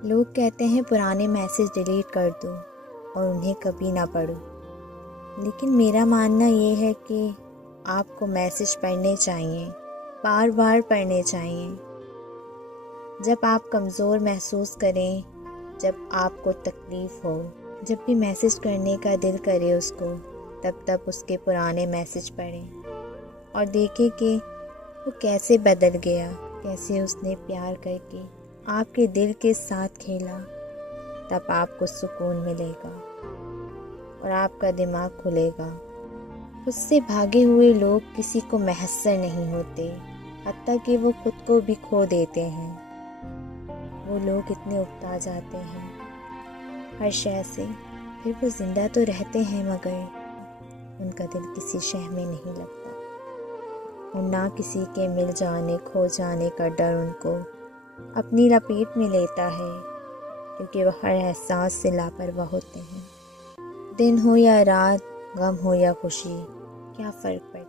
لوگ کہتے ہیں پرانے میسیج ڈیلیٹ کر دو اور انہیں کبھی نہ پڑھو، لیکن میرا ماننا یہ ہے کہ آپ کو میسیج پڑھنے چاہیے، بار بار پڑھنے چاہیے۔ جب آپ کمزور محسوس کریں، جب آپ کو تکلیف ہو، جب بھی میسیج کرنے کا دل کرے اس کو، تب اس کے پرانے میسیج پڑھیں اور دیکھیں کہ وہ کیسے بدل گیا، کیسے اس نے پیار کر کے آپ کے دل کے ساتھ کھیلا۔ تب آپ کو سکون ملے گا اور آپ کا دماغ کھلے گا۔ اس سے بھاگے ہوئے لوگ کسی کو میسر نہیں ہوتے، حتیٰ کہ وہ خود کو بھی کھو دیتے ہیں۔ وہ لوگ اتنے اکتا جاتے ہیں ہر شے سے، پھر وہ زندہ تو رہتے ہیں مگر ان کا دل کسی شے میں نہیں لگتا، اور نہ کسی کے مل جانے کھو جانے کا ڈر ان کو اپنی لپیٹ میں لیتا ہے، کیونکہ وہ ہر احساس سے لاپرواہ ہوتے ہیں۔ دن ہو یا رات، غم ہو یا خوشی، کیا فرق پڑتا ہے۔